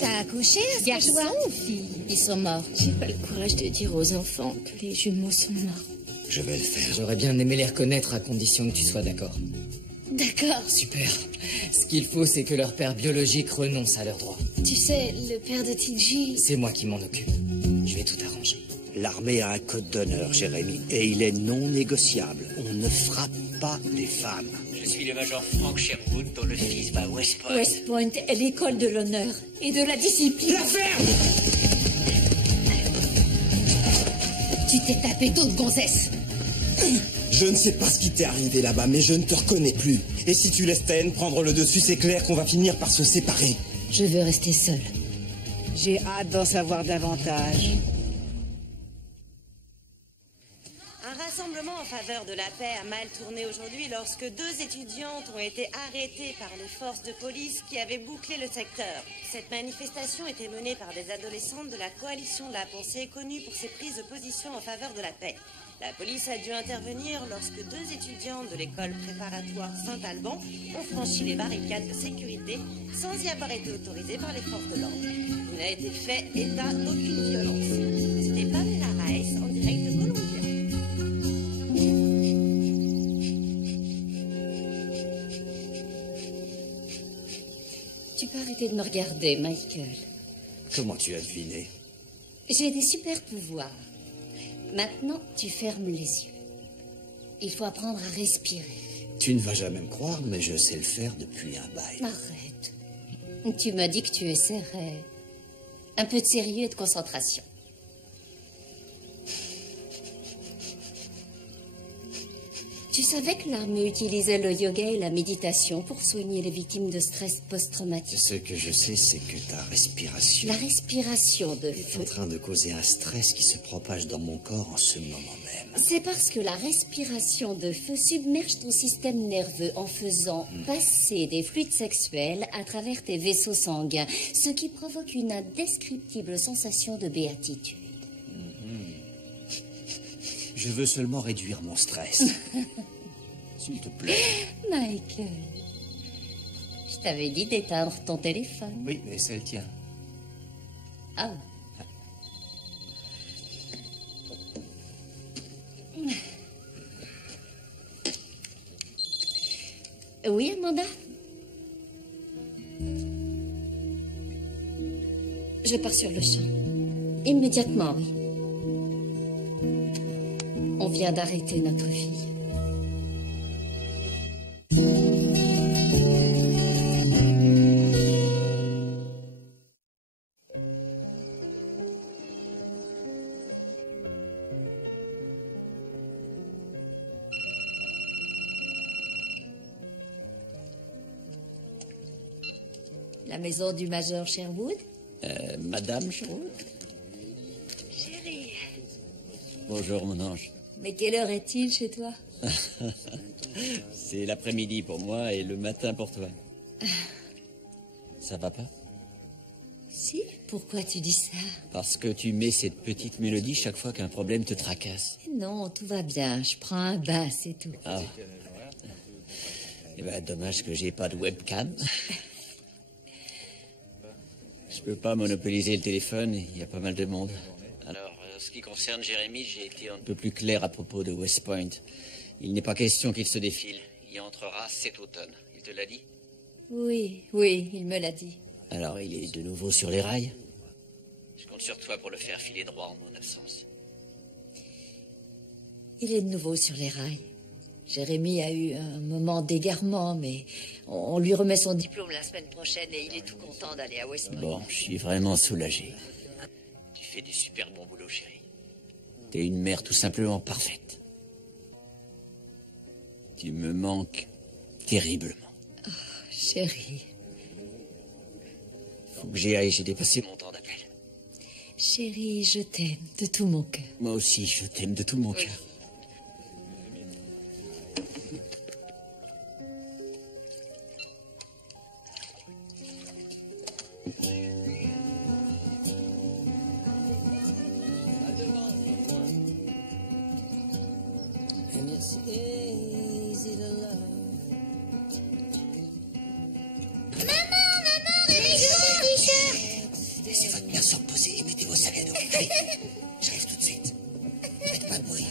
T'as accouché à ce que je vois? Garçon ou fille? Ils sont morts. J'ai pas le courage de dire aux enfants que les jumeaux sont morts. Je vais le faire. J'aurais bien aimé les reconnaître à condition que tu sois d'accord. D'accord. Super. Ce qu'il faut, c'est que leur père biologique renonce à leurs droits. Tu sais, le père de TJ... C'est moi qui m'en occupe. Je vais tout arranger. L'armée a un code d'honneur, Jérémy, et il est non négociable. On ne frappe pas les femmes. Je suis le major Frank Sherwood, dont le fils va à West Point. West Point est l'école de l'honneur et de la discipline. La ferme! Tu t'es tapé d'autres gonzesses. Je ne sais pas ce qui t'est arrivé là-bas, mais je ne te reconnais plus. Et si tu laisses ta haine prendre le dessus, c'est clair qu'on va finir par se séparer. Je veux rester seule. J'ai hâte d'en savoir davantage. Un rassemblement en faveur de la paix a mal tourné aujourd'hui lorsque 2 étudiantes ont été arrêtées par les forces de police qui avaient bouclé le secteur. Cette manifestation était menée par des adolescentes de la coalition de la pensée, connue pour ses prises de position en faveur de la paix. La police a dû intervenir lorsque 2 étudiantes de l'école préparatoire Saint-Alban ont franchi les barricades de sécurité sans y avoir été autorisées par les forces de l'ordre. Il n'a été fait état d'aucune violence. C'était Pamela Rice en direct de Columbia. Tu peux arrêter de me regarder, Michael. Comment tu as deviné? J'ai des super pouvoirs. Maintenant, tu fermes les yeux. Il faut apprendre à respirer. Tu ne vas jamais me croire, mais je sais le faire depuis un bail. Arrête. Tu m'as dit que tu essaierais. Un peu de sérieux et de concentration. Tu savais que l'armée utilisait le yoga et la méditation pour soigner les victimes de stress post-traumatique? Ce que je sais, c'est que ta respiration La respiration de est en feu. train de causer un stress qui se propage dans mon corps en ce moment même. C'est parce que la respiration de feu submerge ton système nerveux en faisant passer des fluides sexuels à travers tes vaisseaux sanguins, ce qui provoque une indescriptible sensation de béatitude. Je veux seulement réduire mon stress. S'il te plaît. Michael, je t'avais dit d'éteindre ton téléphone. Oui, mais c'est le tien. Ah. Oui, Amanda? Je pars sur le champ. Immédiatement, oui. On vient d'arrêter notre fille. La maison du major Sherwood? Madame Sherwood? Chérie. Bonjour, mon ange. Mais quelle heure est-il chez toi? C'est l'après-midi pour moi et le matin pour toi. Ça va pas? Si, pourquoi tu dis ça? Parce que tu mets cette petite mélodie chaque fois qu'un problème te tracasse. Non, tout va bien. Je prends un bain, c'est tout. Ah. Eh ben, dommage que j'ai pas de webcam. Je peux pas monopoliser le téléphone, il y a pas mal de monde. Alors, en ce qui concerne Jérémy, j'ai été un peu plus clair à propos de West Point. Il n'est pas question qu'il se défile. Il y entrera cet automne. Il te l'a dit? Oui, oui, il me l'a dit. Alors, il est de nouveau sur les rails? Je compte sur toi pour le faire filer droit en mon absence. Il est de nouveau sur les rails. Jérémy a eu un moment d'égarement, mais on lui remet son diplôme la semaine prochaine et il est tout content d'aller à West Point. Bon, je suis vraiment soulagé. Tu fais du super bon boulot, chérie. T'es une mère tout simplement parfaite. Tu me manques terriblement. Oh, chérie. Faut que j'y aille, j'ai dépassé mon temps d'appel. Chérie, je t'aime de tout mon cœur. Moi aussi, je t'aime de tout mon cœur. Laissez votre mère se reposer et mettez vos sacs à dos. Allez, j'arrive tout de suite. Faites pas de bruit.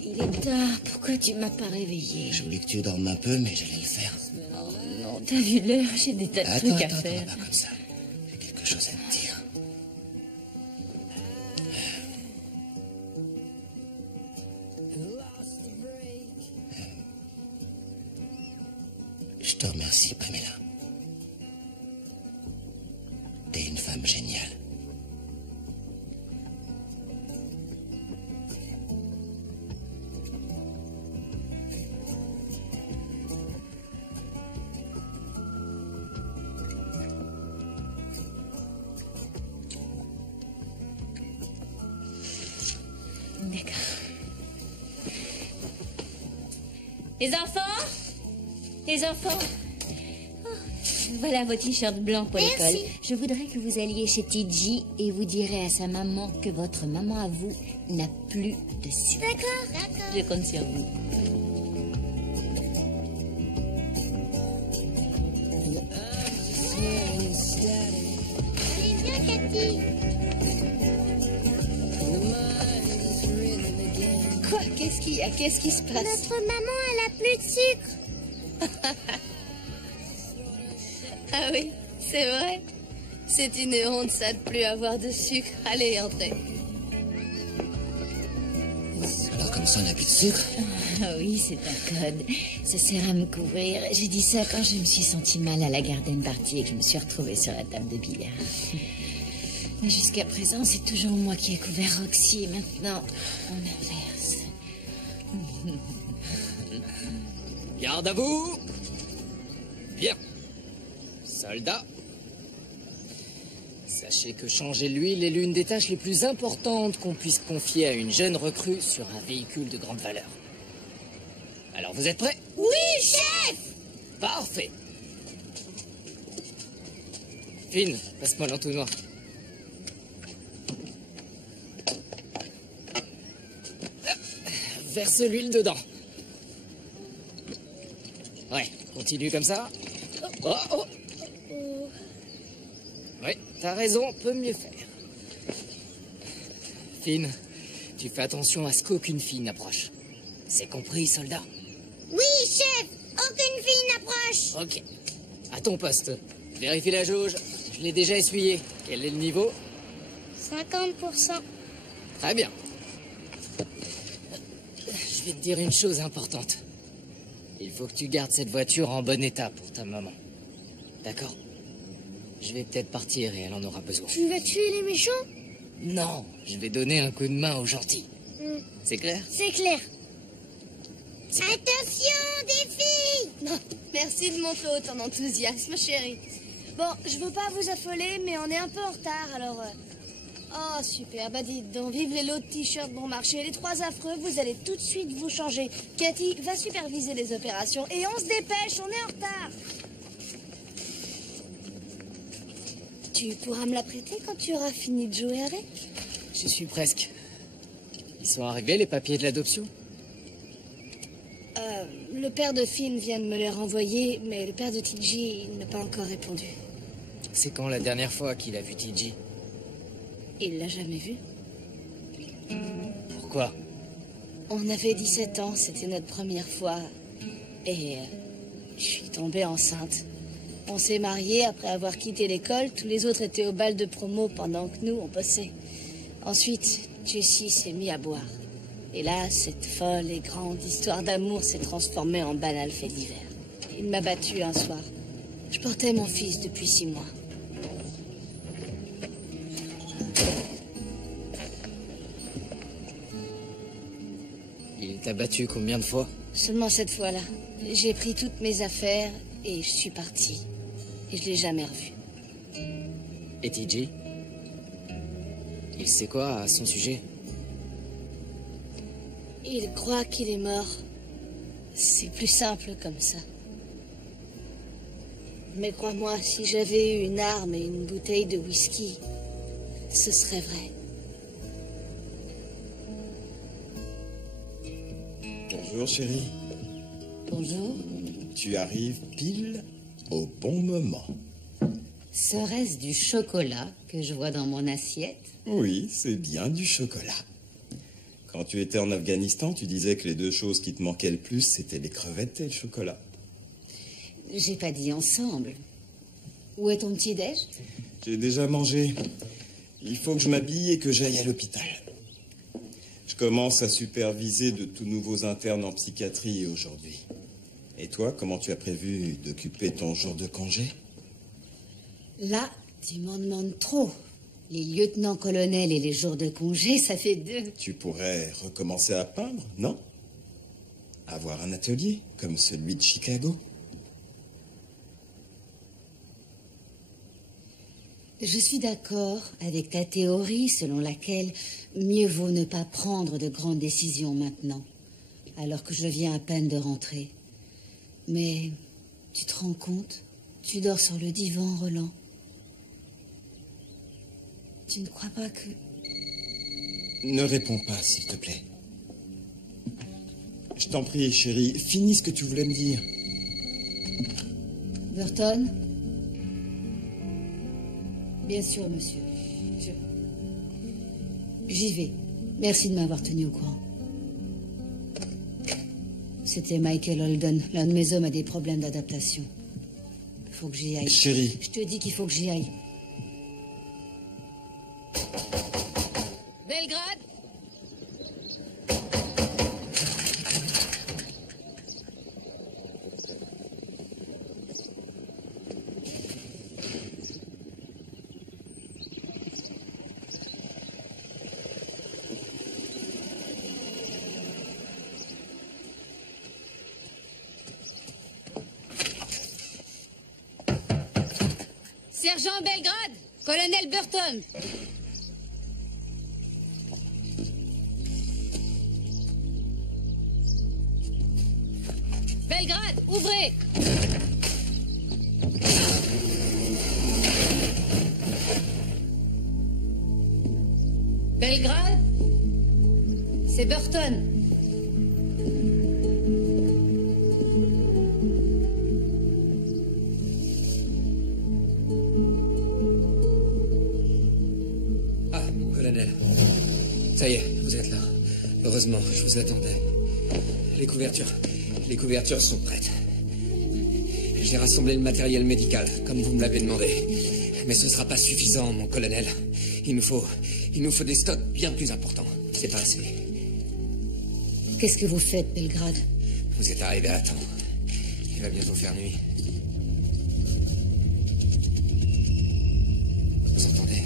Il est tard, pourquoi tu m'as pas réveillé? Je voulais que tu dormes un peu, mais j'allais le faire. Oh non, t'as vu l'heure, j'ai des tas de trucs à faire. Attends, pas comme ça. J'ai quelque chose à te dire. Je te remercie, Pamela. T'es une femme géniale. D'accord. Les enfants? Les enfants? Oh, voilà vos t-shirts blancs pour l'école. Je voudrais que vous alliez chez TJ et vous direz à sa maman que votre maman à vous n'a plus de sucre. D'accord. Je compte sur vous. Allez, viens, Cathy. Quoi? Qu'est-ce qu'il y a? Qu'est-ce qui se passe? Notre maman, elle a plus de sucre. Ah oui, c'est vrai. C'est une honte, ça, de plus avoir de sucre. Allez, entrez. Alors comme ça, on n'a plus de sucre? Ah oui, c'est un code. Ça sert à me couvrir. J'ai dit ça quand je me suis sentie mal à la garden party et que je me suis retrouvée sur la table de billard. Mais jusqu'à présent, c'est toujours moi qui ai couvert Roxy. Maintenant, on inverse. Garde à vous. Bien. Soldats. Sachez que changer l'huile est l'une des tâches les plus importantes qu'on puisse confier à une jeune recrue sur un véhicule de grande valeur. Alors, vous êtes prêts? Oui, chef. Parfait. Finn, passe-moi l'entonnoir. Verse l'huile dedans. Ouais, continue comme ça. Oh, oh. Ouais, t'as raison, peut mieux faire. Finn, tu fais attention à ce qu'aucune fille n'approche. C'est compris, soldat? Oui, chef. Aucune fille n'approche. Ok. À ton poste. Vérifie la jauge. Je l'ai déjà essuyé. Quel est le niveau? 50%. Très bien. Je vais te dire une chose importante. Il faut que tu gardes cette voiture en bon état pour ta maman. D'accord? Je vais peut-être partir et elle en aura besoin. Tu vas tuer les méchants? Non, je vais donner un coup de main aux gentils. C'est clair? C'est clair. Attention, des filles! Non, merci de montrer autant d'enthousiasme, chérie. Bon, je veux pas vous affoler, mais on est un peu en retard, alors... Oh, super, bah dites donc, vive les lots de t-shirts bon marché. Les trois affreux, vous allez tout de suite vous changer. Cathy, va superviser les opérations, et on se dépêche, on est en retard. Tu pourras me la prêter quand tu auras fini de jouer avec? J'y suis presque. Ils sont arrivés, les papiers de l'adoption? Le père de Finn vient de me les renvoyer, mais le père de TJ n'a pas encore répondu. C'est quand la dernière fois qu'il a vu TJ? Il l'a jamais vu. Pourquoi? On avait 17 ans, c'était notre première fois. Et je suis tombée enceinte. On s'est mariés après avoir quitté l'école. Tous les autres étaient au bal de promo pendant que nous, on bossait. Ensuite, Jessie s'est mis à boire. Et là, cette folle et grande histoire d'amour s'est transformée en banal fait divers. Il m'a battue un soir. Je portais mon fils depuis 6 mois. Il t'a battu combien de fois? Seulement cette fois-là. J'ai pris toutes mes affaires et je suis partie. Et je l'ai jamais revu. Et TJ? Il sait quoi à son sujet? Il croit qu'il est mort. C'est plus simple comme ça. Mais crois-moi, si j'avais eu une arme et une bouteille de whisky, ce serait vrai. Bonjour, chérie. Bonjour. Tu arrives pile au bon moment. Serait-ce du chocolat que je vois dans mon assiette? Oui, c'est bien du chocolat. Quand tu étais en Afghanistan, tu disais que les deux choses qui te manquaient le plus, c'était les crevettes et le chocolat. J'ai pas dit ensemble. Où est ton petit-déj? J'ai déjà mangé. Il faut que je m'habille et que j'aille à l'hôpital. Je commence à superviser de tout nouveaux internes en psychiatrie aujourd'hui. Et toi, comment tu as prévu d'occuper ton jour de congé? Là, tu m'en demandes trop. Les lieutenants-colonels et les jours de congé, ça fait 2. Tu pourrais recommencer à peindre, non? Avoir un atelier, comme celui de Chicago. Je suis d'accord avec ta théorie selon laquelle mieux vaut ne pas prendre de grandes décisions maintenant, alors que je viens à peine de rentrer. Mais tu te rends compte? Tu dors sur le divan, Roland. Tu ne crois pas que... Ne réponds pas, s'il te plaît. Je t'en prie, chérie, finis ce que tu voulais me dire. Burton? Bien sûr, monsieur. J'y vais. Merci de m'avoir tenu au courant. C'était Michael Holden. L'un de mes hommes a des problèmes d'adaptation. Il faut que j'y aille. Chérie. Je te dis qu'il faut que j'y aille. Belgrade? Sergent Belgrade, colonel Burton. Belgrade, ouvrez. Belgrade, c'est Burton. Ça y est, vous êtes là. Heureusement, je vous attendais. Les couvertures sont prêtes. J'ai rassemblé le matériel médical, comme vous me l'avez demandé. Mais ce ne sera pas suffisant, mon colonel. Il nous faut des stocks bien plus importants. C'est pas assez. Qu'est-ce que vous faites, Belgrade? Vous êtes arrivé à temps. Il va bientôt faire nuit. Vous entendez?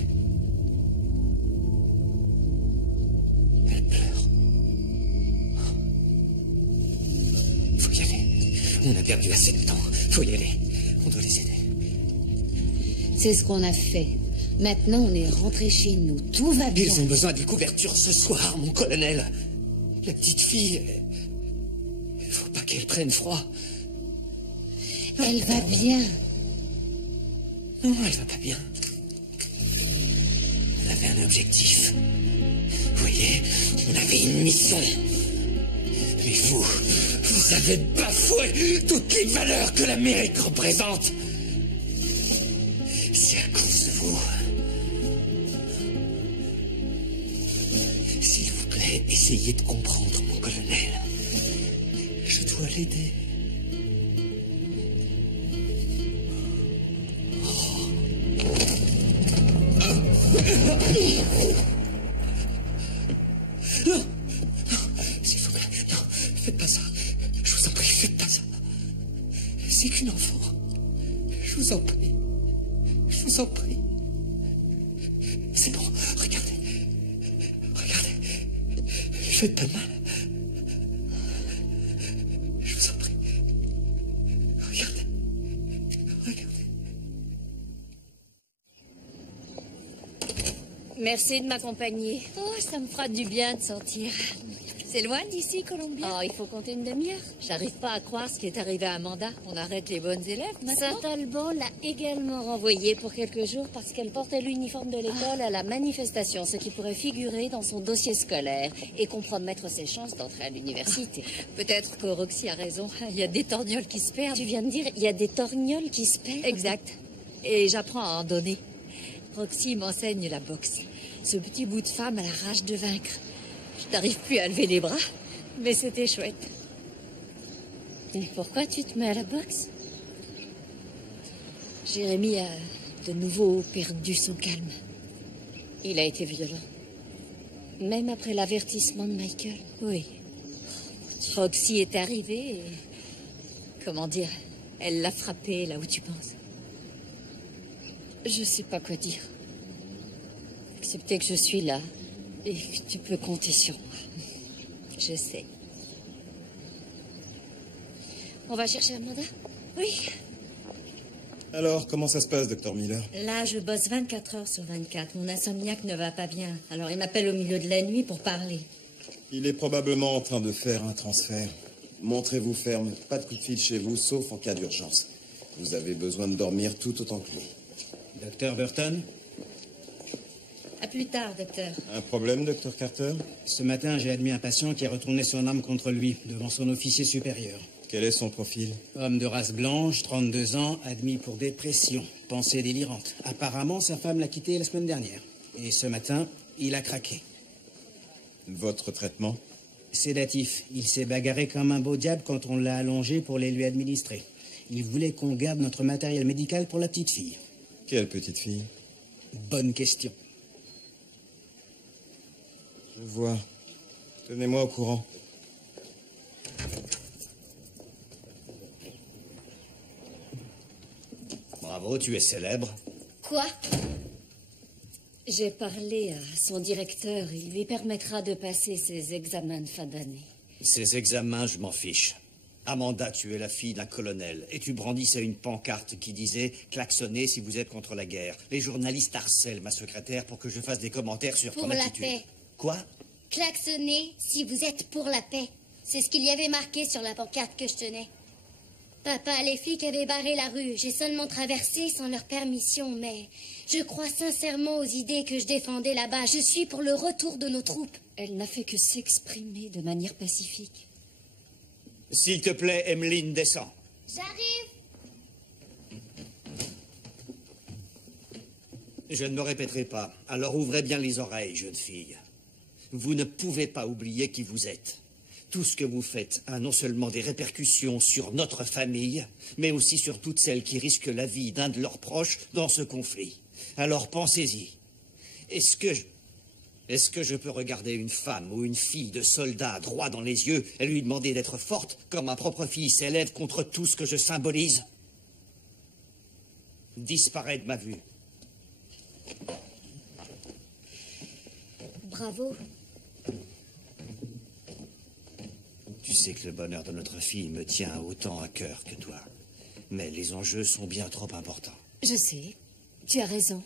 Elle pleure. Faut y aller. On a perdu assez de temps. Faut y aller. On doit les aider. C'est ce qu'on a fait. Maintenant, on est rentré chez nous. Tout va bien. Ils ont besoin des couvertures ce soir, mon colonel. La petite fille... Il faut pas qu'elle prenne froid. Elle va bien. Non, elle va pas bien. On avait un objectif. Vous voyez, on avait une mission. Mais vous avez bafoué toutes les valeurs que l'Amérique représente. C'est à cause de vous. S'il vous plaît, essayez de comprendre, mon colonel. Je dois l'aider. Non, s'il vous plaît, non, faites pas ça. Je vous en prie, faites pas ça. C'est qu'une enfant. Je vous en prie. Je vous en prie. C'est bon, regardez. Regardez. Faites pas de mal. Je vous en prie. Regardez. Merci de m'accompagner. Oh, ça me fera du bien de sortir. C'est loin d'ici, Columbia? Oh, il faut compter une demi-heure. J'arrive pas à croire ce qui est arrivé à Amanda. On arrête les bonnes élèves maintenant. Saint-Alban l'a également renvoyée pour quelques jours parce qu'elle portait l'uniforme de l'école à la manifestation, ce qui pourrait figurer dans son dossier scolaire et compromettre ses chances d'entrer à l'université. Peut-être que Roxy a raison. Il y a des torgnoles qui se perdent. Tu viens de dire, il y a des torgnoles qui se perdent? Exact. et j'apprends à en donner. Roxy m'enseigne la boxe. Ce petit bout de femme a la rage de vaincre. Je n'arrive plus à lever les bras, mais c'était chouette. Et pourquoi tu te mets à la boxe? Jérémy a de nouveau perdu son calme. Il a été violent. Même après l'avertissement de Michael. Oui. Roxy est arrivée et... Comment dire? Elle l'a frappé là où tu penses. Je sais pas quoi dire. Excepté que je suis là et que tu peux compter sur moi. Je sais. On va chercher Amanda? Oui. Alors, comment ça se passe, Dr. Miller? Là, je bosse 24 heures sur 24. Mon insomniaque ne va pas bien. Alors, il m'appelle au milieu de la nuit pour parler. Il est probablement en train de faire un transfert. Montrez-vous ferme. Pas de coup de fil chez vous, sauf en cas d'urgence. Vous avez besoin de dormir tout autant que lui. Docteur Burton? À plus tard, docteur. Un problème, Dr. Carter? Ce matin, j'ai admis un patient qui a retourné son arme contre lui, devant son officier supérieur. Quel est son profil? Homme de race blanche, 32 ans, admis pour dépression, pensée délirante. Apparemment, sa femme l'a quitté la semaine dernière. Et ce matin, il a craqué. Votre traitement? Sédatif. Il s'est bagarré comme un beau diable quand on l'a allongé pour les lui administrer. Il voulait qu'on garde notre matériel médical pour la petite fille. Quelle petite fille? Bonne question. Je vois. Tenez-moi au courant. Bravo, tu es célèbre. Quoi? J'ai parlé à son directeur. Il lui permettra de passer ses examens de fin d'année. Ces examens, je m'en fiche. Amanda, tu es la fille d'un colonel et tu brandissais une pancarte qui disait « Klaxonnez si vous êtes contre la guerre ». Les journalistes harcèlent ma secrétaire pour que je fasse des commentaires sur ton attitude. Pour la paix. Quoi? Klaxonnez si vous êtes pour la paix. C'est ce qu'il y avait marqué sur la pancarte que je tenais. Papa, les flics avaient barré la rue. J'ai seulement traversé sans leur permission, mais je crois sincèrement aux idées que je défendais là-bas. Je suis pour le retour de nos troupes. Elle n'a fait que s'exprimer de manière pacifique. S'il te plaît, Emmeline, descends. J'arrive. Je ne me répéterai pas. Alors ouvrez bien les oreilles, jeune fille. Vous ne pouvez pas oublier qui vous êtes. Tout ce que vous faites a non seulement des répercussions sur notre famille, mais aussi sur toutes celles qui risquent la vie d'un de leurs proches dans ce conflit. Alors pensez-y. Est-ce que je peux regarder une femme ou une fille de soldat droit dans les yeux et lui demander d'être forte quand ma propre fille s'élève contre tout ce que je symbolise? Disparaît de ma vue. Bravo. Tu sais que le bonheur de notre fille me tient autant à cœur que toi. Mais les enjeux sont bien trop importants. Je sais. Tu as raison.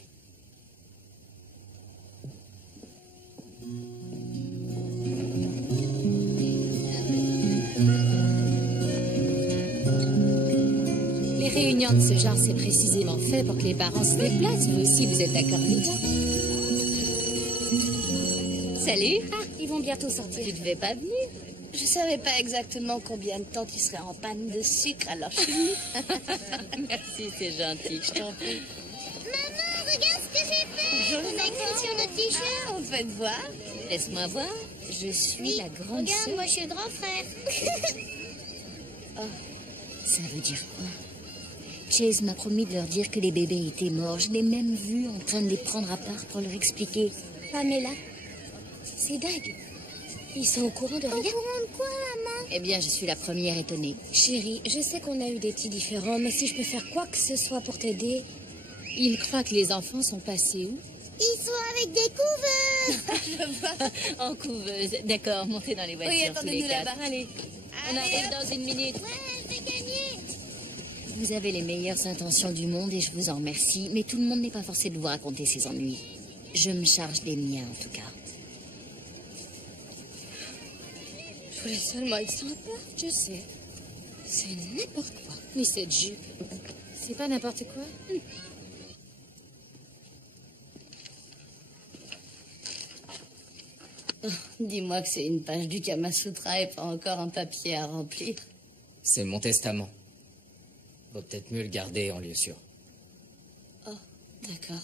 Les réunions de ce genre, c'est précisément fait pour que les parents se déplacent. Vous aussi, vous êtes d'accord avec ça? Salut. Ah, ils vont bientôt sortir. Tu devais pas venir. Je savais pas exactement combien de temps tu serais en panne de sucre, alors je suis venue. Merci, c'est gentil. Je t'en prie. Maman, regarde ce que j'ai fait. On a écrit sur notre t-shirt. On peut te voir. Laisse-moi voir. Je suis Oui, la grande regarde, sœur. moi je suis le grand frère. Ça veut dire quoi? Chase m'a promis de leur dire que les bébés étaient morts. Je l'ai même vu en train de les prendre à part pour leur expliquer. Pamela, c'est dingue. Ils sont au courant de rien. Au courant de quoi, maman? Eh bien, je suis la première étonnée. Chérie, je sais qu'on a eu des petits différends, mais si je peux faire quoi que ce soit pour t'aider... Il croit que les enfants sont passés où? Ils sont avec des couveuses. En couveuse. D'accord, montez dans les voitures. Oui, tous les attendez-nous quatre. là-bas, allez. On arrive dans une minute. Ouais, je vais gagner. Vous avez les meilleures intentions du monde et je vous en remercie, mais tout le monde n'est pas forcé de vous raconter ses ennuis. Je me charge des miens, en tout cas. Je voulais seulement être sympa. Je sais. C'est n'importe quoi. Mais cette jupe, c'est pas n'importe quoi. Oh, dis-moi que c'est une page du Kama Sutra et pas encore un papier à remplir. C'est mon testament. Vaut peut-être mieux le garder en lieu sûr. Oh, d'accord.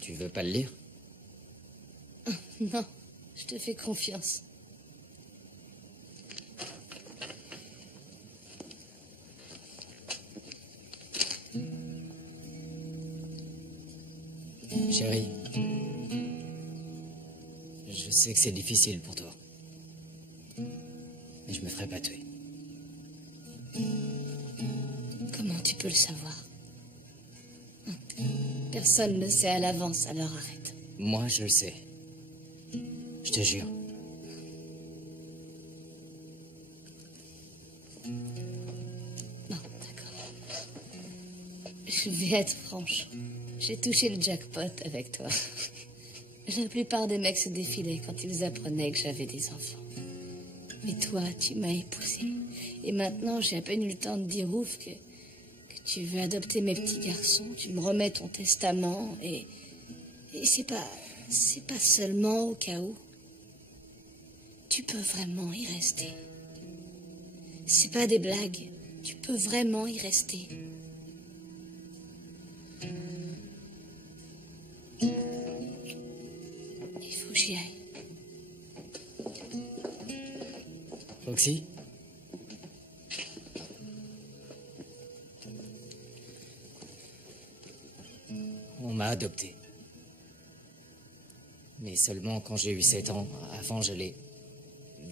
Tu veux pas le lire? Non, je te fais confiance. Chérie, je sais que c'est difficile pour toi. Mais je me ferai pas tuer. Comment tu peux le savoir? Personne ne le sait à l'avance, alors arrête. Moi, je le sais. Je te jure. Bon, d'accord. Je vais être franche. J'ai touché le jackpot avec toi. La plupart des mecs se défilaient quand ils apprenaient que j'avais des enfants. Mais toi, tu m'as épousée. Et maintenant, j'ai à peine eu le temps de dire ouf que tu veux adopter mes petits garçons. Tu me remets ton testament et c'est pas seulement au cas où. Tu peux vraiment y rester. C'est pas des blagues. Tu peux vraiment y rester. Il faut que j'y aille. Foxy? On m'a adopté. Mais seulement quand j'ai eu 7 ans. Avant, j'allais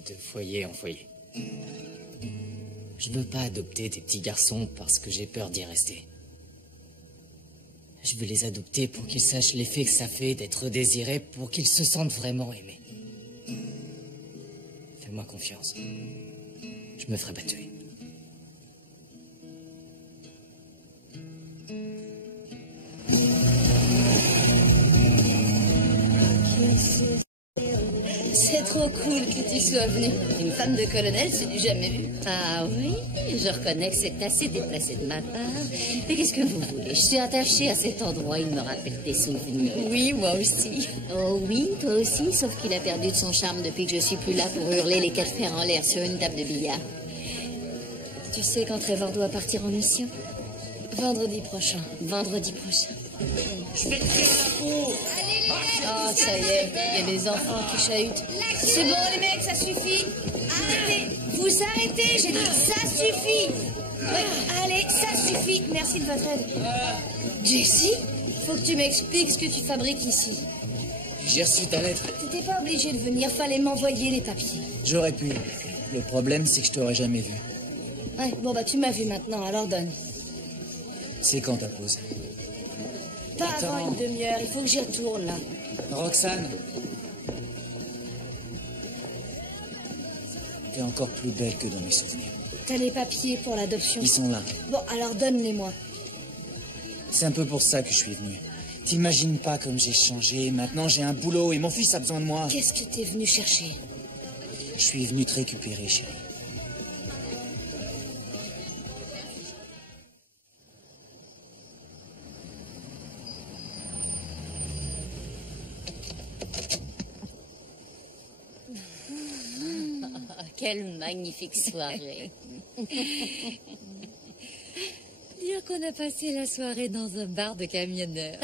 de foyer en foyer. Je veux pas adopter des petits garçons parce que j'ai peur d'y rester. Je veux les adopter pour qu'ils sachent l'effet que ça fait d'être désirés, pour qu'ils se sentent vraiment aimés. Fais-moi confiance. Je me ferai pas tuer. C'est trop cool que tu sois venue. Une femme de colonel, c'est du jamais vu. Ah oui, je reconnais que c'est assez déplacé de ma part. Mais qu'est-ce que vous voulez? Je suis attachée à cet endroit, il me rappelle des souvenirs. Oui, moi aussi. Oh oui, toi aussi, sauf qu'il a perdu de son charme depuis que je suis plus là pour hurler les 4 fers en l'air sur une table de billard. Tu sais quand Trevor doit partir en mission? Vendredi prochain. Vendredi prochain. Je vais te faire la peau. Oh, ça y est, il y a des enfants qui chahutent. C'est bon, les mecs, ça suffit. Arrêtez, vous arrêtez, j'ai dit ça suffit. Ouais, allez, ça suffit. Merci de votre aide. Jessie, faut que tu m'expliques ce que tu fabriques ici. J'ai reçu ta lettre. T'étais pas obligé de venir, fallait m'envoyer les papiers. J'aurais pu. Le problème, c'est que je t'aurais jamais vu. Ouais, bon bah tu m'as vu maintenant, alors donne. C'est quand ta pause? Pas avant une demi-heure, il faut que j'y retourne là. Roxane, t'es encore plus belle que dans mes souvenirs. T'as les papiers pour l'adoption? Ils sont là. Bon, alors donne-les-moi. C'est un peu pour ça que je suis venu. T'imagines pas comme j'ai changé. Maintenant, j'ai un boulot et mon fils a besoin de moi. Qu'est-ce que t'es venu chercher? Je suis venu te récupérer, chérie. Quelle magnifique soirée. Dire qu'on a passé la soirée dans un bar de camionneurs.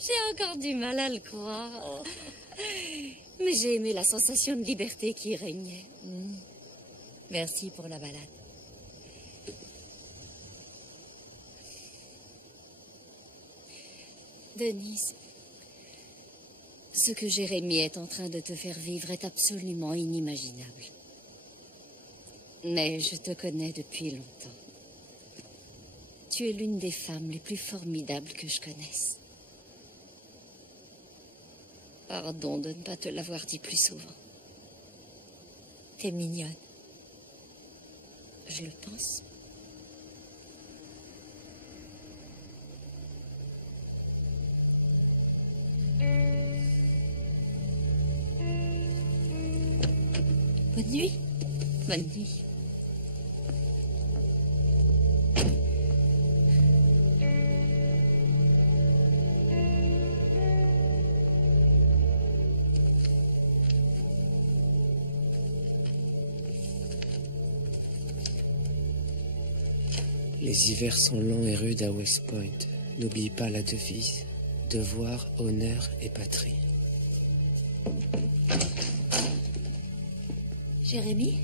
J'ai encore du mal à le croire. Mais j'ai aimé la sensation de liberté qui régnait. Merci pour la balade. Denise, ce que Jérémie est en train de te faire vivre est absolument inimaginable. Mais je te connais depuis longtemps. Tu es l'une des femmes les plus formidables que je connaisse. Pardon de ne pas te l'avoir dit plus souvent. T'es mignonne. Je le pense. Bonne nuit. Bonne nuit. Les hivers sont longs et rudes à West Point. N'oublie pas la devise. Devoir, honneur et patrie. Jérémy,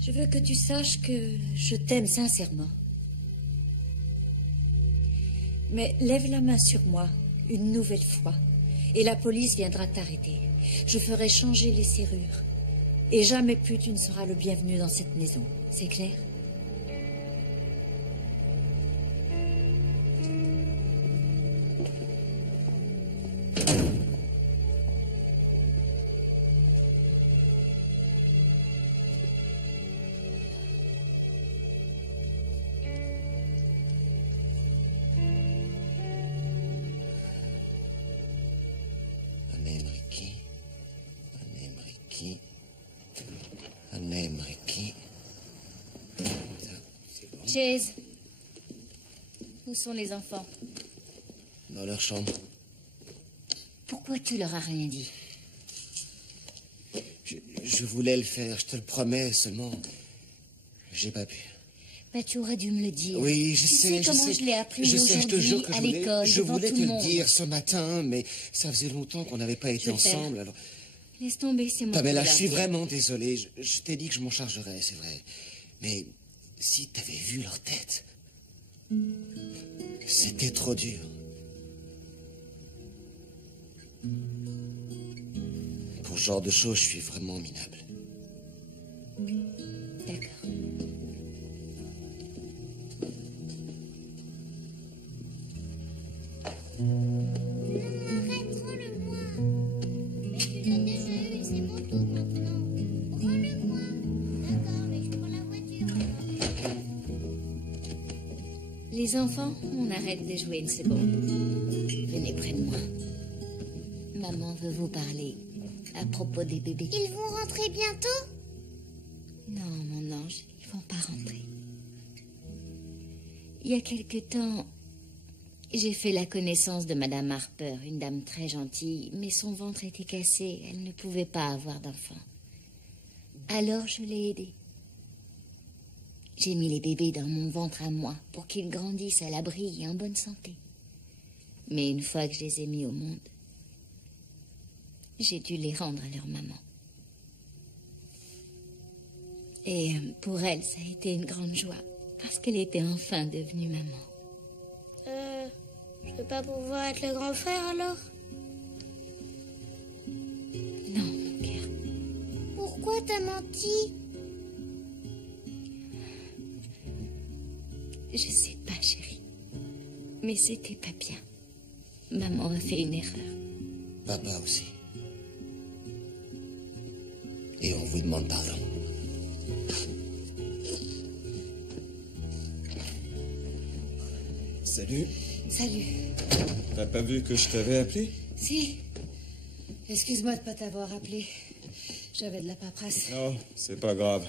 je veux que tu saches que je t'aime sincèrement. Mais lève la main sur moi une nouvelle fois et la police viendra t'arrêter. Je ferai changer les serrures et jamais plus tu ne seras le bienvenu dans cette maison. C'est clair? Chase, où sont les enfants? Dans leur chambre. Pourquoi tu leur as rien dit? Je voulais le faire, je te le promets, seulement... J'ai pas pu. Bah, tu aurais dû me le dire. Oui, je tu sais, sais comment je l'ai appris je sais, je te jure que à l'école, je devant voulais tout te le le monde. dire ce matin, mais ça faisait longtemps qu'on n'avait pas été ensemble, alors... Laisse tomber, c'est moi. Pamela, je suis vraiment désolé. Je t'ai dit que je m'en chargerais, c'est vrai. Mais si t'avais vu leur tête, c'était trop dur. Pour ce genre de choses, je suis vraiment minable. D'accord. Les enfants, on arrête de jouer une seconde. Venez près de moi. Maman veut vous parler à propos des bébés. Ils vont rentrer bientôt? Non, mon ange, ils vont pas rentrer. Il y a quelque temps, j'ai fait la connaissance de Madame Harper, une dame très gentille, mais son ventre était cassé, elle ne pouvait pas avoir d'enfant. Alors je l'ai aidée. J'ai mis les bébés dans mon ventre à moi pour qu'ils grandissent à l'abri et en bonne santé. Mais une fois que je les ai mis au monde, j'ai dû les rendre à leur maman. Et pour elle, ça a été une grande joie, parce qu'elle était enfin devenue maman. Je vais pas pouvoir être le grand frère alors? Non, mon cœur. Pourquoi t'as menti? Je sais pas, chérie. Mais c'était pas bien. Maman a fait une erreur. Papa aussi. Et on vous demande pardon. Salut. Salut. T'as pas vu que je t'avais appelé? Si. Excuse-moi de pas t'avoir appelé. J'avais de la paperasse. Non, c'est pas grave.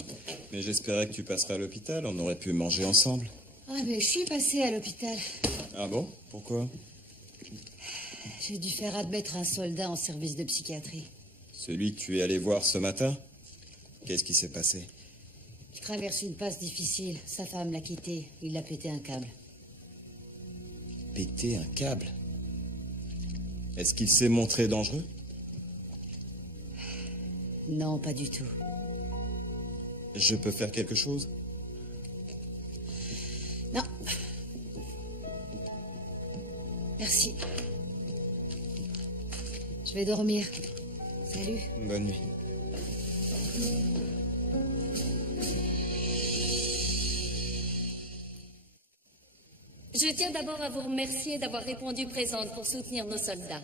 Mais j'espérais que tu passerais à l'hôpital. On aurait pu manger ensemble. Ah, mais je suis passée à l'hôpital. Ah bon? Pourquoi? J'ai dû faire admettre un soldat en service de psychiatrie. Celui que tu es allé voir ce matin? Qu'est-ce qui s'est passé? Il traverse une passe difficile. Sa femme l'a quitté. Il a pété un câble. Péter un câble? Est-ce qu'il s'est montré dangereux? Non, pas du tout. Je peux faire quelque chose? Non. Merci. Je vais dormir. Salut. Bonne nuit. Je tiens d'abord à vous remercier d'avoir répondu présente pour soutenir nos soldats.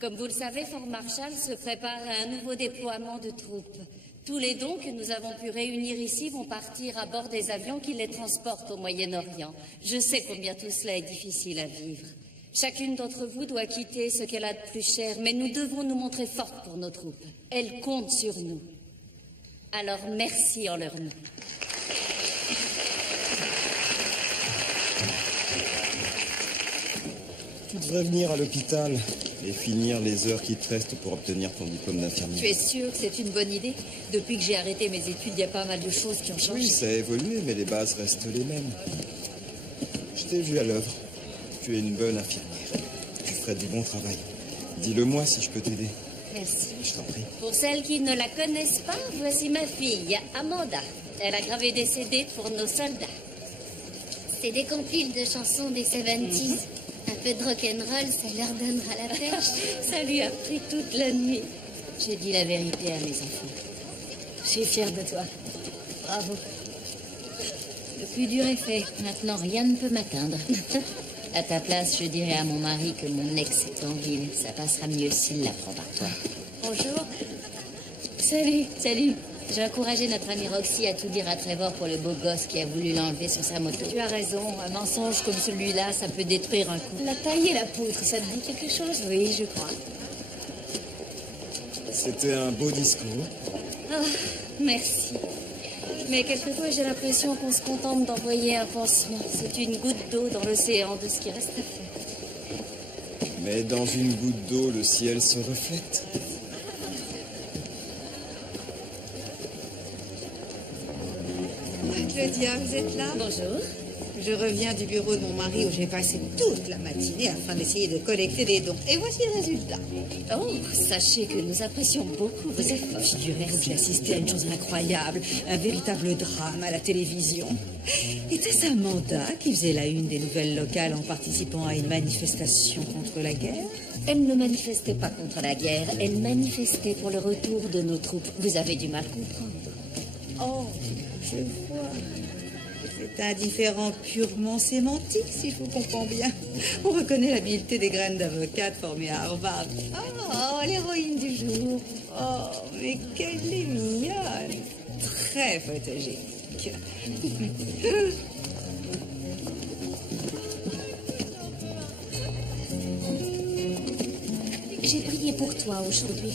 Comme vous le savez, Fort Marshall se prépare à un nouveau déploiement de troupes. Tous les dons que nous avons pu réunir ici vont partir à bord des avions qui les transportent au Moyen-Orient. Je sais combien tout cela est difficile à vivre. Chacune d'entre vous doit quitter ce qu'elle a de plus cher, mais nous devons nous montrer fortes pour nos troupes. Elles comptent sur nous. Alors merci en leur nom. Toutes devrais venir à l'hôpital et finir les heures qui te restent pour obtenir ton diplôme d'infirmier. Tu es sûr que c'est une bonne idée? Depuis que j'ai arrêté mes études, il y a pas mal de choses qui ont changé. Oui, ça a évolué, mais les bases restent les mêmes. Je t'ai vu à l'œuvre. Tu es une bonne infirmière. Tu ferais du bon travail. Dis-le-moi si je peux t'aider. Merci. Je t'en prie. Pour celles qui ne la connaissent pas, voici ma fille, Amanda. Elle a gravé des CD pour nos soldats. C'est des compiles de chansons des 70s. Un peu de rock'n'roll, ça leur donnera la pêche. Ça lui a pris toute la nuit. J'ai dit la vérité à mes enfants. Je suis fière de toi. Bravo. Le plus dur est fait. Maintenant, rien ne peut m'atteindre. À ta place, je dirais à mon mari que mon ex est en ville. Ça passera mieux s'il la prend par toi. Bonjour. Salut. Salut. J'ai encouragé notre amie Roxy à tout dire à Trevor pour le beau gosse qui a voulu l'enlever sur sa moto. Tu as raison, un mensonge comme celui-là, ça peut détruire un couple. La taille et la poutre, ça te dit quelque chose? Oui, je crois. C'était un beau discours. Oh, merci. Mais quelquefois, j'ai l'impression qu'on se contente d'envoyer un pansement. C'est une goutte d'eau dans l'océan de ce qui reste à faire. Mais dans une goutte d'eau, le ciel se reflète. Claudia, vous êtes là? Bonjour. Je reviens du bureau de mon mari où j'ai passé toute la matinée afin d'essayer de collecter des dons. Et voici le résultat. Oh, sachez que nous apprécions beaucoup vos efforts. Figurez-vous que j'ai assisté à une chose incroyable, un véritable drame à la télévision. Était-ce Amanda qui faisait la une des nouvelles locales en participant à une manifestation contre la guerre? Elle ne manifestait pas contre la guerre, elle manifestait pour le retour de nos troupes. Vous avez du mal comprendre. Oh, je vois. C'est un différent purement sémantique, si je vous comprends bien. On reconnaît l'habileté des graines d'avocate formées à Harvard. Oh, l'héroïne du jour. Oh, mais qu'elle est mignonne. Très photogénique. J'ai prié pour toi aujourd'hui.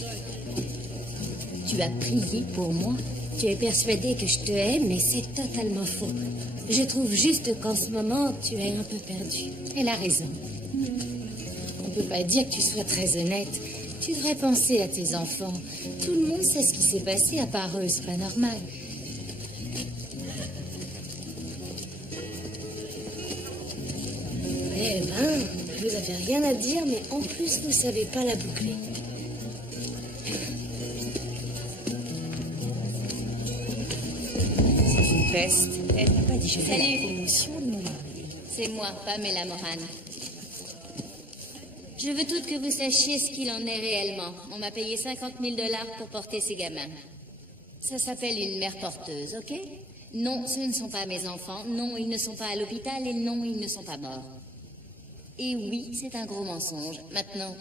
Tu as prié pour moi? Tu es persuadé que je te hais, mais c'est totalement faux. Je trouve juste qu'en ce moment, tu es un peu perdu. Elle a raison. On ne peut pas dire que tu sois très honnête. Tu devrais penser à tes enfants. Tout le monde sait ce qui s'est passé à part eux, c'est pas normal. Eh ben, vous avez rien à dire, mais en plus, vous savez pas la boucler. C'est une peste. Elle n'a pas digéré Salut. la promotion de mon mari. C'est moi, Pamela Moran. Je veux toutes que vous sachiez ce qu'il en est réellement. On m'a payé 50 000 $ pour porter ces gamins. Ça s'appelle une mère porteuse, ok? Non, ce ne sont pas mes enfants. Non, ils ne sont pas à l'hôpital. Et non, ils ne sont pas morts. Et oui, c'est un gros mensonge. Maintenant,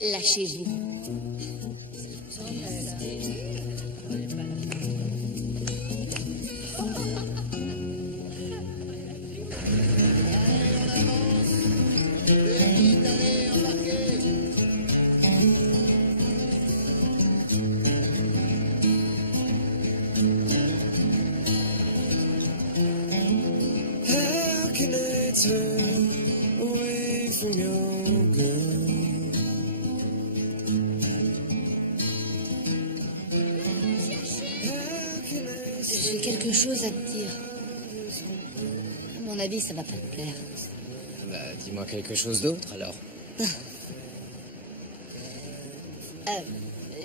lâchez-vous. How can I turn away from your girl? J'ai quelque chose à te dire. À mon avis, ça va pas te plaire. Bah, dis-moi quelque chose d'autre, alors.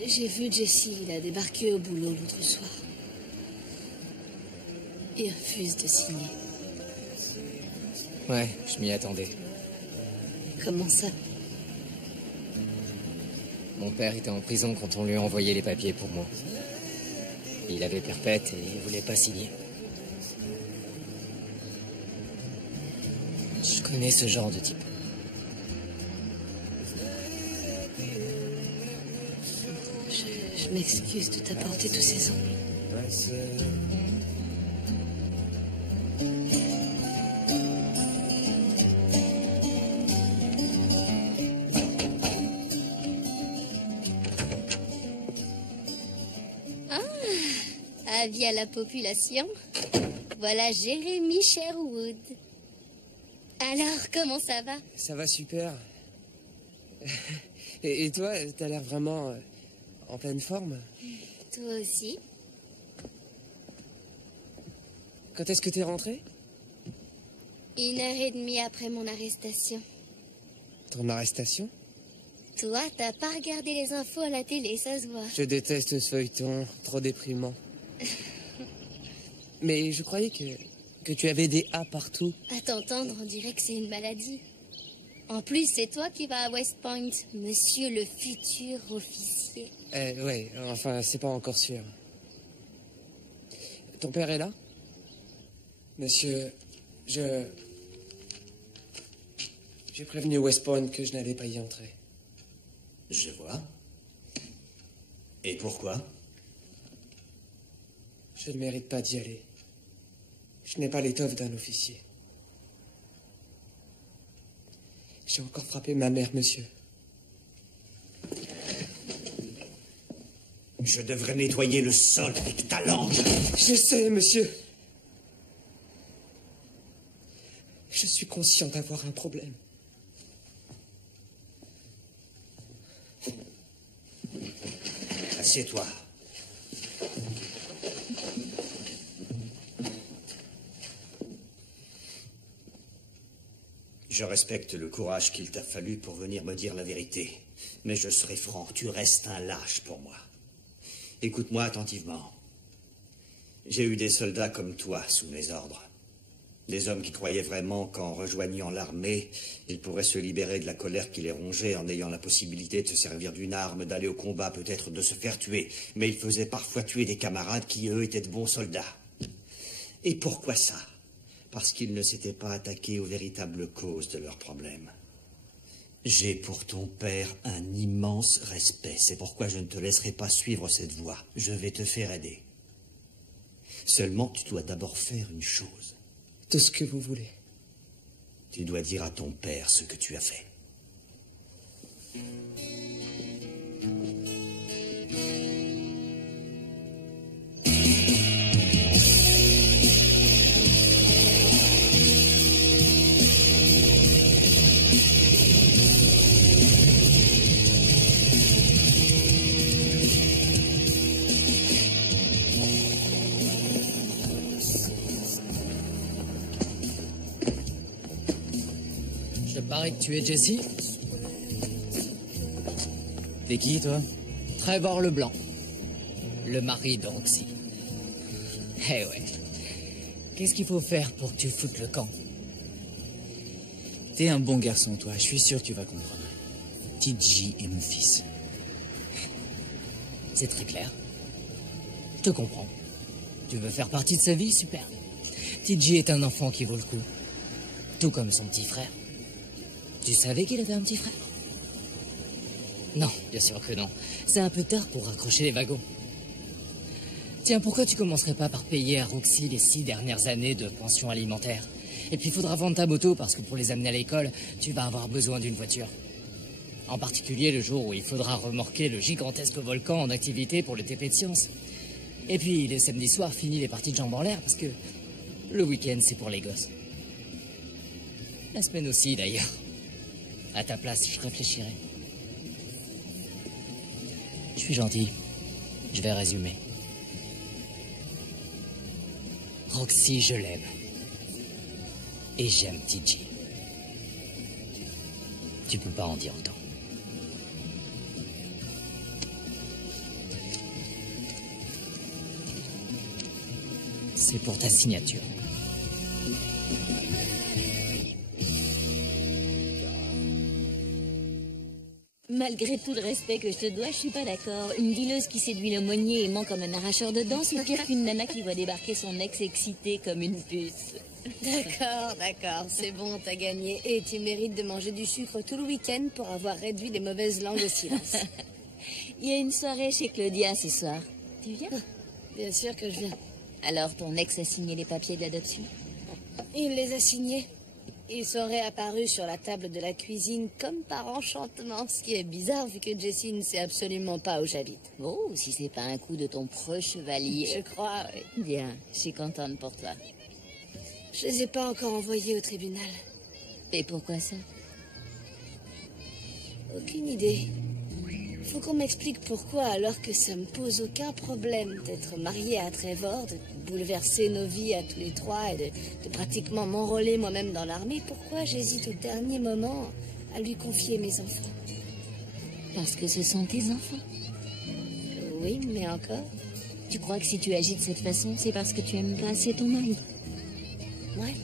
J'ai vu Jesse, il a débarqué au boulot l'autre soir. Il refuse de signer. Ouais, je m'y attendais. Comment ça? Mon père était en prison quand on lui a envoyé les papiers pour moi. Il avait perpète et il voulait pas signer. Je connais ce genre de type. Je m'excuse de t'apporter tous ces ongles. Avis à la population, voilà Jérémy Sherwood. Alors, comment ça va? Ça va super. Et toi, t'as l'air vraiment en pleine forme. Toi aussi? Quand est-ce que t'es rentré? 1h30 après mon arrestation. Ton arrestation? Toi, t'as pas regardé les infos à la télé, ça se voit. Je déteste ce feuilleton, trop déprimant. Mais je croyais que tu avais des A partout. À t'entendre, on dirait que c'est une maladie. En plus, c'est toi qui vas à West Point, monsieur le futur officier. Ouais, enfin, c'est pas encore sûr. Ton père est là? Monsieur, j'ai prévenu West Point que je n'allais pas y entrer. Je vois. Et pourquoi? Je ne mérite pas d'y aller. Je n'ai pas l'étoffe d'un officier. J'ai encore frappé ma mère, monsieur. Je devrais nettoyer le sol avec ta langue. Je sais, monsieur. Je suis conscient d'avoir un problème. Assieds-toi. Je respecte le courage qu'il t'a fallu pour venir me dire la vérité. Mais je serai franc, tu restes un lâche pour moi. Écoute-moi attentivement. J'ai eu des soldats comme toi sous mes ordres. Des hommes qui croyaient vraiment qu'en rejoignant l'armée, ils pourraient se libérer de la colère qui les rongeait en ayant la possibilité de se servir d'une arme, d'aller au combat, peut-être de se faire tuer. Mais ils faisaient parfois tuer des camarades qui, eux, étaient de bons soldats. Et pourquoi ça? Parce qu'ils ne s'étaient pas attaqués aux véritables causes de leurs problèmes. J'ai pour ton père un immense respect. C'est pourquoi je ne te laisserai pas suivre cette voie. Je vais te faire aider. Seulement, tu dois d'abord faire une chose. Tout ce que vous voulez. Tu dois dire à ton père ce que tu as fait. Paraît que tu es Jesse. T'es qui, toi? Trevor Leblanc, le mari de Roxy. Eh ouais. Qu'est-ce qu'il faut faire pour que tu foutes le camp? T'es un bon garçon, toi. Je suis sûr que tu vas comprendre. TJ est mon fils. C'est très clair. Je te comprends. Tu veux faire partie de sa vie? Super. TJ est un enfant qui vaut le coup. Tout comme son petit frère. Tu savais qu'il avait un petit frère? Non, bien sûr que non. C'est un peu tard pour raccrocher les wagons. Tiens, pourquoi tu commencerais pas par payer à Roxy les 6 dernières années de pension alimentaire? Et puis il faudra vendre ta moto parce que pour les amener à l'école, tu vas avoir besoin d'une voiture. En particulier le jour où il faudra remorquer le gigantesque volcan en activité pour le TP de sciences. Et puis les samedis soirs, fini les parties de jambes en l'air parce que le week-end c'est pour les gosses. La semaine aussi d'ailleurs. À ta place, je réfléchirai. Je suis gentil. Je vais résumer. Roxy, je l'aime. Et j'aime TJ. Tu peux pas en dire autant. C'est pour ta signature. Malgré tout le respect que je te dois, je suis pas d'accord. Une dealeuse qui séduit l'aumônier et ment comme un arracheur de dents, c'est pire qu'une nana qui voit débarquer son ex excité comme une puce. D'accord, c'est bon, t'as gagné. Et tu mérites de manger du sucre tout le week-end pour avoir réduit les mauvaises langues au silence. Il y a une soirée chez Claudia ce soir. Tu viens? Bien sûr que je viens. Alors, ton ex a signé les papiers de l'adoption? Il les a signés. Ils sont réapparus sur la table de la cuisine comme par enchantement, ce qui est bizarre vu que Jessie ne sait absolument pas où j'habite. Oh, si c'est pas un coup de ton chevalier. Je crois, oui. Bien, je suis contente pour toi. Je les ai pas encore envoyés au tribunal. Et pourquoi ça? Aucune idée. Faut qu'on m'explique pourquoi, alors que ça me pose aucun problème d'être mariée à Trevor, de bouleverser nos vies à tous les trois et de pratiquement m'enrôler moi-même dans l'armée, pourquoi j'hésite au dernier moment à lui confier mes enfants? Parce que ce sont tes enfants. Oui, mais encore. Tu crois que si tu agis de cette façon, c'est parce que tu aimes pas assez ton mari? Ouais.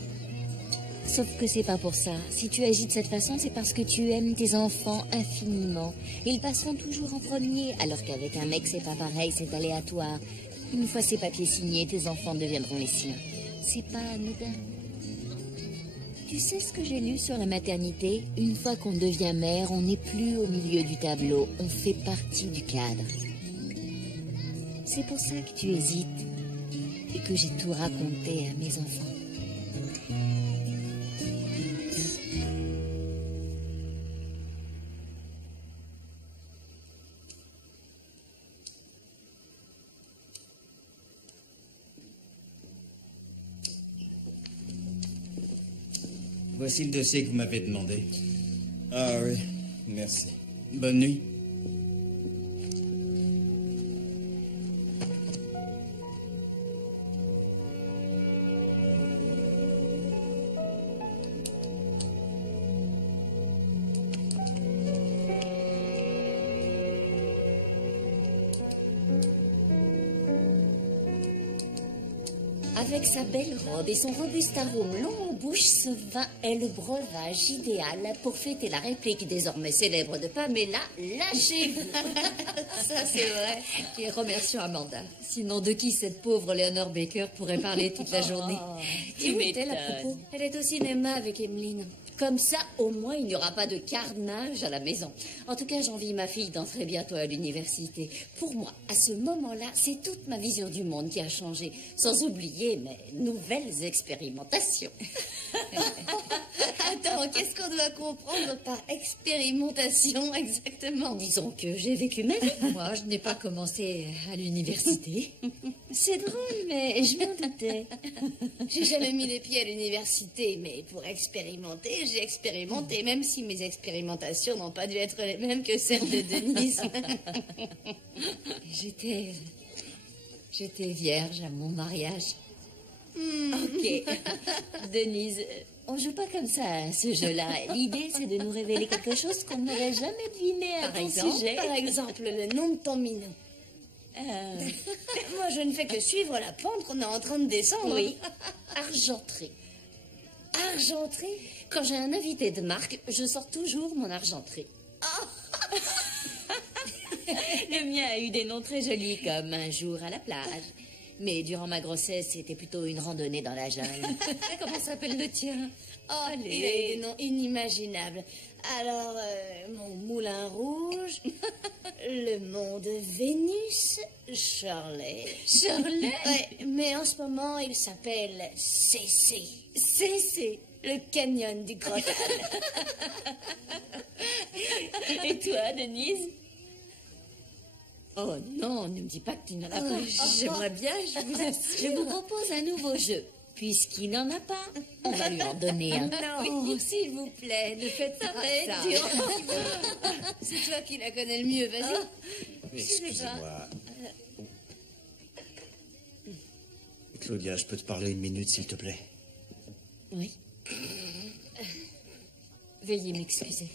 Sauf que c'est pas pour ça. Si tu agis de cette façon, c'est parce que tu aimes tes enfants infiniment. Ils passeront toujours en premier, alors qu'avec un mec, c'est pas pareil, c'est aléatoire. Une fois ces papiers signés, tes enfants deviendront les siens. C'est pas anodin. Tu sais ce que j'ai lu sur la maternité? Une fois qu'on devient mère, on n'est plus au milieu du tableau, on fait partie du cadre. C'est pour ça que tu hésites et que j'ai tout raconté à mes enfants. Voici le dossier que vous m'avez demandé. Ah oui, merci. Bonne nuit. Avec sa belle robe et son robuste arôme long en bouche, ce vin est le breuvage idéal pour fêter la réplique désormais célèbre de Pamela, lâchez-vous. Ça, c'est vrai. Et remercions Amanda. Sinon, de qui cette pauvre Leonore Baker pourrait parler toute la journée? Tu m'étais à propos. Elle est au cinéma avec Emeline. Comme ça, au moins, il n'y aura pas de carnage à la maison. En tout cas, j'envie ma fille d'entrer bientôt à l'université. Pour moi, à ce moment-là, c'est toute ma vision du monde qui a changé. Sans oublier mes nouvelles expérimentations. Attends, qu'est-ce qu'on doit comprendre par expérimentation exactement? Disons que j'ai vécu ma vie. Moi, je n'ai pas commencé à l'université. C'est drôle, mais je m'en doutais. J'ai jamais mis les pieds à l'université, mais pour expérimenter, j'ai expérimenté, même si mes expérimentations n'ont pas dû être les mêmes que celles de Denise. J'étais vierge à mon mariage. Ok. Denise, on joue pas comme ça à ce jeu-là. L'idée, c'est de nous révéler quelque chose qu'on n'aurait jamais deviné à ton sujet. Par exemple, le nom de ton minot. Moi, je ne fais que suivre la pente qu'on est en train de descendre. Oui. Argenterie. Argenterie? Quand j'ai un invité de marque, je sors toujours mon argenterie. Le mien a eu des noms très jolis, comme un jour à la plage. Mais durant ma grossesse, c'était plutôt une randonnée dans la jungle. Comment s'appelle le tien? Oh, il a des noms inimaginables. Alors, mon moulin rouge, le mont de Vénus, Shirley. Shirley? Ouais, mais en ce moment, il s'appelle CC. CC. Le canyon du Crottal. Et toi, Denise? Oh non, ne me dis pas que tu n'en as pas. J'aimerais bien, je vous assure. Je vous propose un nouveau jeu. Puisqu'il n'en a pas, on va lui en donner un. Non, s'il vous plaît, ne faites pas ça. C'est toi qui la connais le mieux, vas-y. Excusez-moi. Claudia, je peux te parler une minute, s'il te plaît? Oui. Veuillez m'excuser.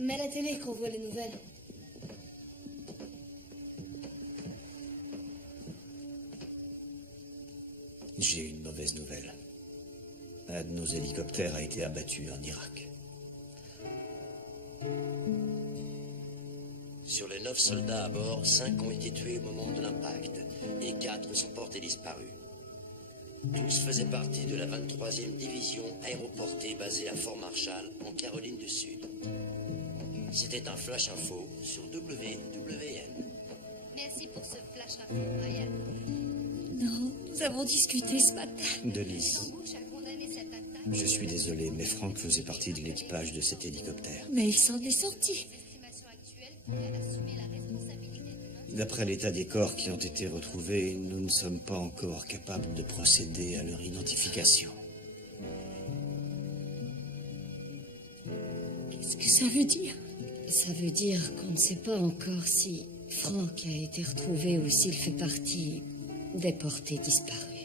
Mets la télé qu'on voit les nouvelles. J'ai une mauvaise nouvelle. Un de nos hélicoptères a été abattu en Irak. Sur les 9 soldats à bord, 5 ont été tués au moment de l'impact et 4 sont portés disparus. Tous faisaient partie de la 23e division aéroportée basée à Fort Marshall, en Caroline du Sud. C'était un flash info sur WWN. Merci pour ce flash info, Ryan. Non, nous avons discuté ce matin. Denise, je suis désolé, mais Frank faisait partie de l'équipage de cet hélicoptère. Mais il s'en est sorti. L'estimation actuelle pourrait assumer la responsabilité de D'après l'état des corps qui ont été retrouvés, nous ne sommes pas encore capables de procéder à leur identification. Qu'est-ce que ça veut dire? Ça veut dire qu'on ne sait pas encore si Franck a été retrouvé ou s'il fait partie des portés disparus.